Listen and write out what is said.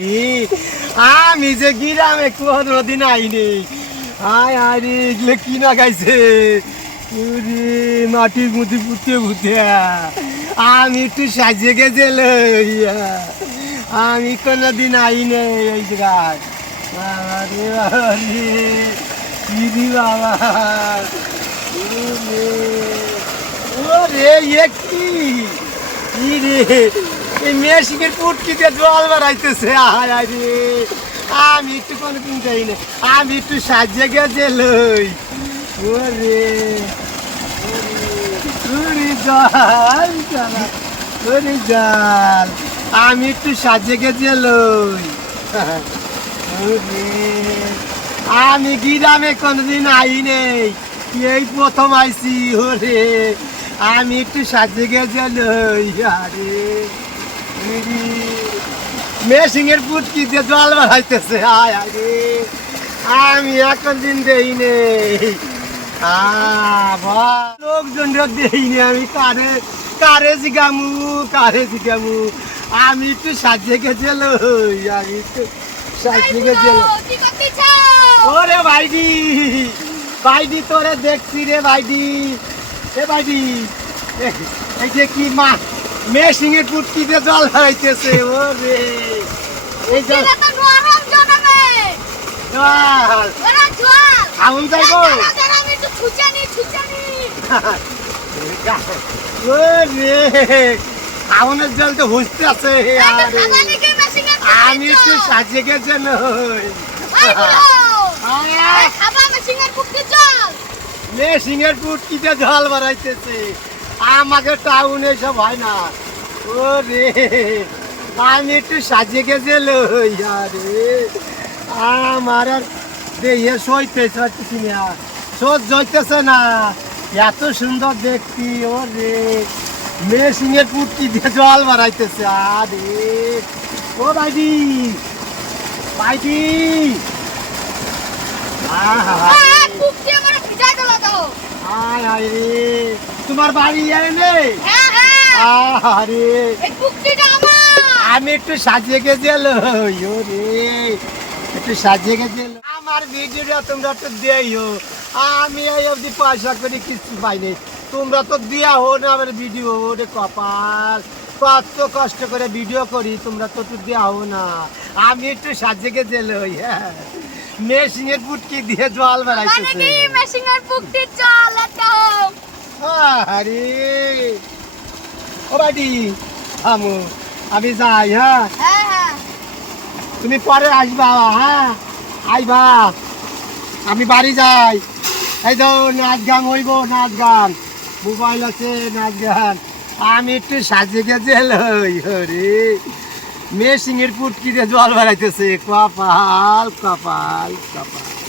আমি যে গ্রামে কোনোদিন আইনি। আয় আরে এগুলো কি না গাইছে মাটির মধ্যে পুঁতে পুঁতে আমি একটু সাজিয়ে গেছে আমি কোনোদিন আইনি এই জায়গায়। আরে আরে দিদি বাবা ওরে কি রে এই মেশিনের পুটকিতে জল বাড়াইতেছে। আয় আরে আমি একটু কোনোদিন যাই না আমি একটু সাজিয়ে গেছে লই ওরে জল ওরে জল আমি একটু সাজিয়ে গেছে লই আমি গ্রামে কোনোদিন আই নেই এই প্রথম আইছি। ওরে আমি একটু সাজিয়ে গেছে লই আরে মেশিনের পুটকি দিয়ে জল বাড়াইতেছে। আয় আরে আমি এখন দিন দেই নেই লোকজন দেইনি আমি কারে কারে জিগামু আমি একটু সাজিয়ে গেছে আমি একটু সাজিয়ে গেছে। ওরে ভাইডি তোরে দেখছি রে ভাইডি এ ভাইডি এই যে কি মা মেশিনের পুটকি দিয়ে জল বাড়াইতেছে। ওরে এই জল আগুন যাইব আগুনের জল তো হুঁচতে আছে। আমি একটু সাজিয়ে গেছে মেশিনের পুটকিতে জল বাড়াইতেছে আমাকে টাউনে সব হয় না। ওরে আমি একটু সাজিয়ে গেছে আমার আর দেহে সইতেছি না সোজ জইতেছে না এত সুন্দর দেখছি। ওরে মেশিনের পুটকি দিয়ে জল বাড়াইতেছে। আরে ও ভাইডি তোমার বাড়ি নেই? আরে আমি একটু সাজিয়ে গেছি একটু সাজিয়ে গেছি। আমার ভিডিওটা তোমরা তো দিও আমি এই অবধি পয়সা করে কিছু পাইনি তোমরা তো দিয়া হো না আমার ভিডিও ওরে কপাল কত কষ্ট করে ভিডিও করি তোমরা তো দেওয়া হো না। আমি একটু সাজিয়ে গেছি হ্যাঁ মেশিনের পুটকি দিয়ে জল বাড়াইতেছে। আরে ও বাড়ি আমু আমি যাই। হ্যাঁ তুমি পরে আসবা। হ্যাঁ আইবা আমি বাড়ি যাই। এই তো নাচ গান হইব নাচ গান মোবাইল আছে নাচ গান আমি একটু সাজিয়ে গেছে রে মেশিনের পুটকি দিয়ে জল বাড়াইতেছে কপাল কপাল কপাল।